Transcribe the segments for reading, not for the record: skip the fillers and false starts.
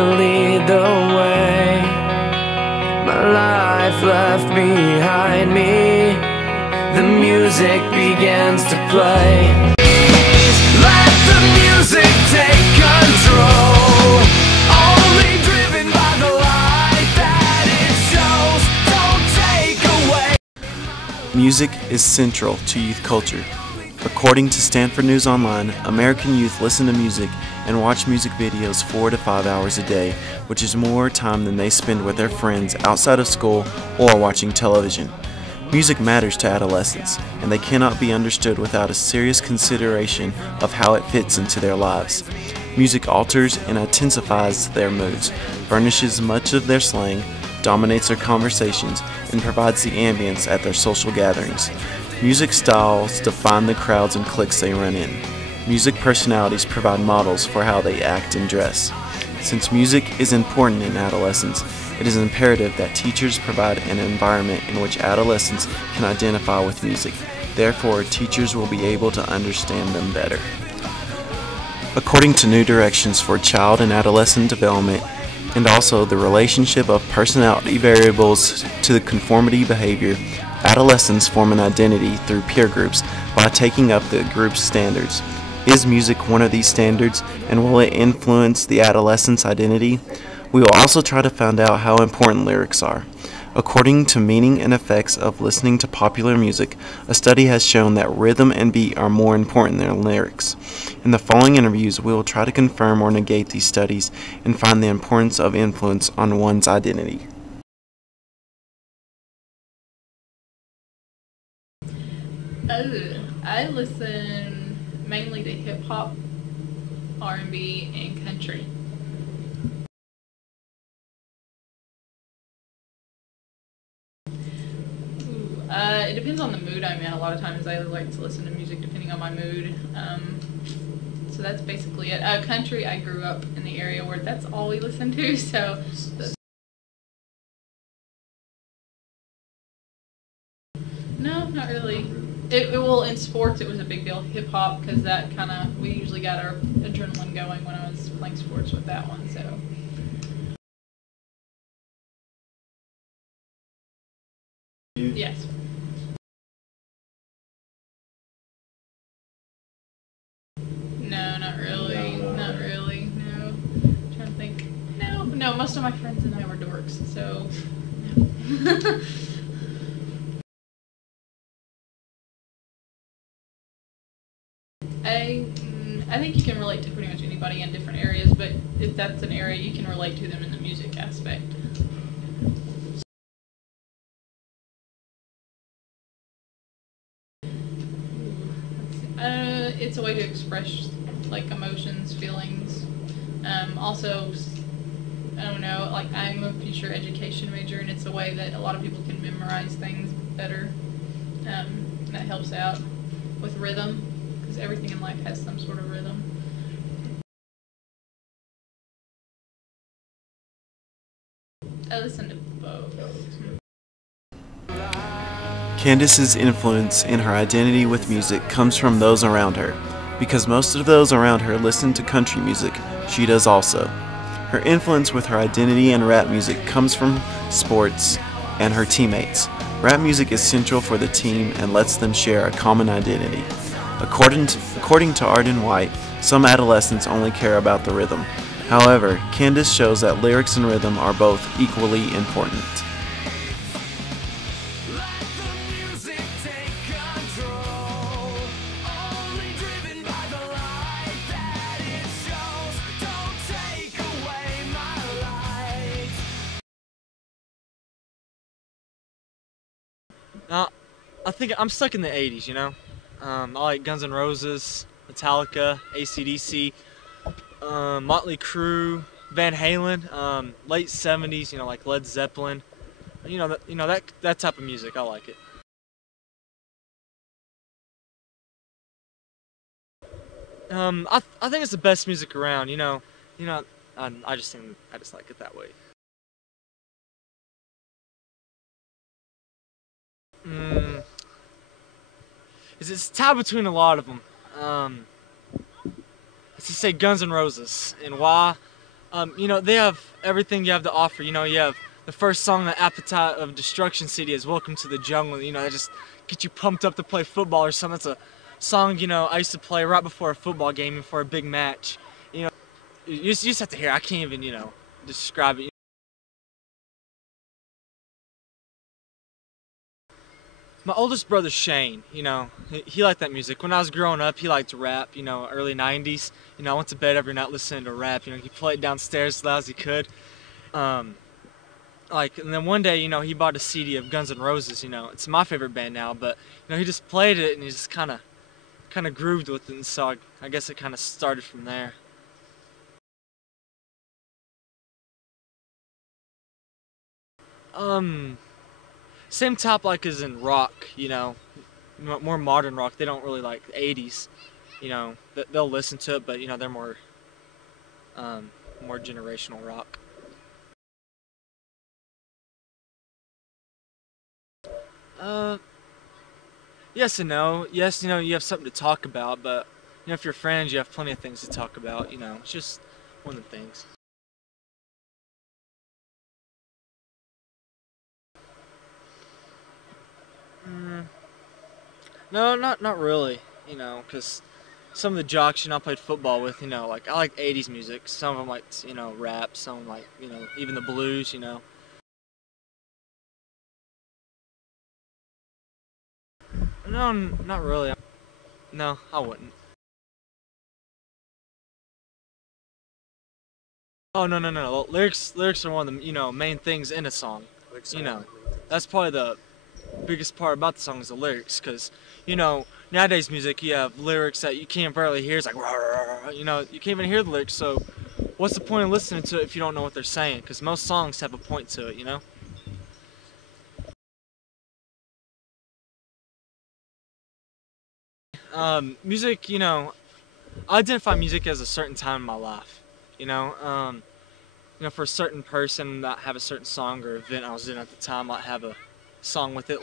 to lead the way. My life left behind me, the music begins to play. Let the music take control, only driven by the light that it shows. Don't take away. Music is central to youth culture. According to Stanford News Online, American youth listen to music and watch music videos 4 to 5 hours a day, which is more time than they spend with their friends outside of school or watching television. Music matters to adolescents, and they cannot be understood without a serious consideration of how it fits into their lives. Music alters and intensifies their moods, furnishes much of their slang, dominates their conversations, and provides the ambience at their social gatherings. Music styles define the crowds and cliques they run in. Music personalities provide models for how they act and dress. Since music is important in adolescence, it is imperative that teachers provide an environment in which adolescents can identify with music. Therefore, teachers will be able to understand them better. According to New Directions for Child and Adolescent Development, and also the relationship of personality variables to the conformity behavior, adolescents form an identity through peer groups by taking up the group's standards. Is music one of these standards, and will it influence the adolescent's identity? We will also try to find out how important lyrics are. According to Meaning and Effects of Listening to Popular Music, a study has shown that rhythm and beat are more important than lyrics. In the following interviews, we will try to confirm or negate these studies and find the importance of influence on one's identity. I listen mainly to hip-hop, R&B, and country. It depends on the mood I'm in. A lot of times I like to listen to music depending on my mood. So that's basically it. Country, I grew up in the area where that's all we listened to, so... No, not really. Well, in sports it was a big deal. Hip-hop, because that kind of, we usually got our adrenaline going when I was playing sports with that one, so... Yes. No, not really. Not really. No. I'm trying to think. No. Most of my friends and I were dorks, so. No. I think you can relate to pretty much anybody in different areas, but if that's an area, you can relate to them in the music aspect. It's a way to express like emotions, feelings. Also, I don't know, like I'm a future education major, and it's a way that a lot of people can memorize things better. That helps out with rhythm, because everything in life has some sort of rhythm. I listen to both. Candace's influence in her identity with music comes from those around her. Because most of those around her listen to country music, she does also. Her influence with her identity and rap music comes from sports and her teammates. Rap music is central for the team and lets them share a common identity. According to Arden White, some adolescents only care about the rhythm. However, Candace shows that lyrics and rhythm are both equally important. Now, I think I'm stuck in the 80s, you know? I like Guns N' Roses, Metallica, AC/DC, Motley Crue, Van Halen, late 70s, you know, like Led Zeppelin. That type of music, I like it. I think it's the best music around, I just like it that way. It's tied between a lot of them. Let's just say Guns N' Roses. And why? You know, they have everything you have to offer. You know, you have the first song, the Appetite of Destruction CD is Welcome to the Jungle. You know, that just gets you pumped up to play football or something. It's a song, you know, I used to play right before a football game and for a big match. You know, you just have to hear it. I can't even, you know, describe it. My oldest brother Shane, you know, he liked that music. When I was growing up, he liked rap, you know, early 90s. You know, I went to bed every night listening to rap. You know, he played downstairs as loud as he could. And then one day, you know, he bought a CD of Guns N' Roses. You know, it's my favorite band now, but, you know, he just played it and he just kind of grooved with it, and so I guess it kind of started from there. Same type like as in rock, you know, more modern rock. They don't really like the 80s, you know. They'll listen to it, but you know they're more generational rock. Yes and no. Yes, you know, you have something to talk about, but you know, if you're friends, you have plenty of things to talk about. You know, it's just one of the things. No, not really, you know, because some of the jocks, you know, I played football with, you know, like, I like 80s music. Some of them like, you know, rap, some of them like, you know, even the blues, you know. No, not really. No, I wouldn't. Oh, no. Lyrics are one of the, you know, main things in a song. You know, that's probably the biggest part about the song is the lyrics, because, you know, nowadays music, you have lyrics that you can't barely hear. It's like, rah, rah, rah, you know, you can't even hear the lyrics, so what's the point of listening to it if you don't know what they're saying? Because most songs have a point to it, you know? Music, you know, I identify music as a certain time in my life, you know? You know, for a certain person that have a certain song or event I was in at the time, I have a song with it.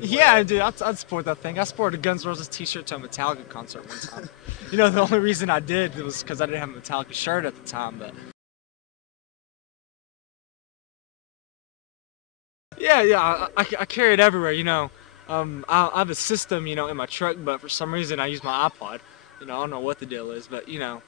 Yeah, dude, I'd support that thing. I supported a Guns N' Roses t-shirt to a Metallica concert one time. You know, the only reason I did was because I didn't have a Metallica shirt at the time, but... Yeah, I carry it everywhere, you know. I have a system, you know, in my truck, but for some reason I use my iPod. You know, I don't know what the deal is, but, you know,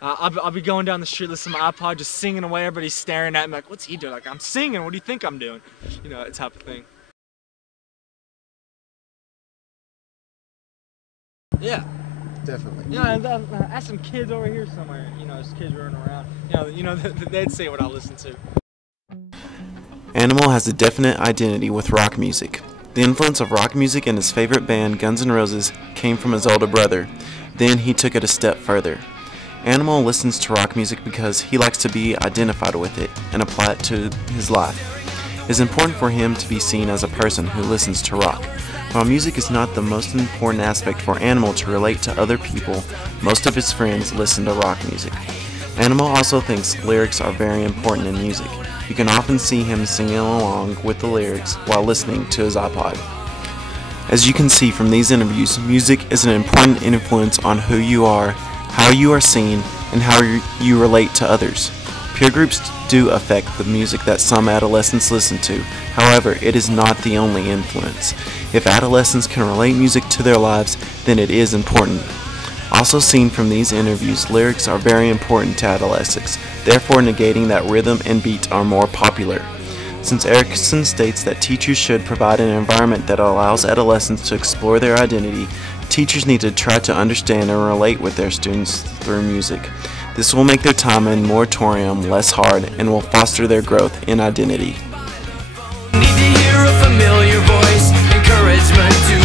I'll be going down the street listening to my iPod, just singing away, everybody's staring at me like, what's he doing? Like, I'm singing, what do you think I'm doing? You know, that type of thing. Yeah. Definitely. You know, ask some kids over here somewhere, you know, there's kids running around. You know, they'd say what I listen to. Animal has a definite identity with rock music. The influence of rock music and his favorite band, Guns N' Roses, came from his older brother. Then he took it a step further. Animal listens to rock music because he likes to be identified with it and apply it to his life. It is important for him to be seen as a person who listens to rock. While music is not the most important aspect for Animal to relate to other people, most of his friends listen to rock music. Animal also thinks lyrics are very important in music. You can often see him singing along with the lyrics while listening to his iPod. As you can see from these interviews, music is an important influence on who you are, how you are seen, and how you relate to others. Peer groups do affect the music that some adolescents listen to. However, it is not the only influence. If adolescents can relate music to their lives, then it is important. Also seen from these interviews, lyrics are very important to adolescents, therefore negating that rhythm and beat are more popular. Since Erickson states that teachers should provide an environment that allows adolescents to explore their identity, teachers need to try to understand and relate with their students through music. This will make their time in moratorium less hard and will foster their growth in identity. Need to hear a familiar voice, encouragement to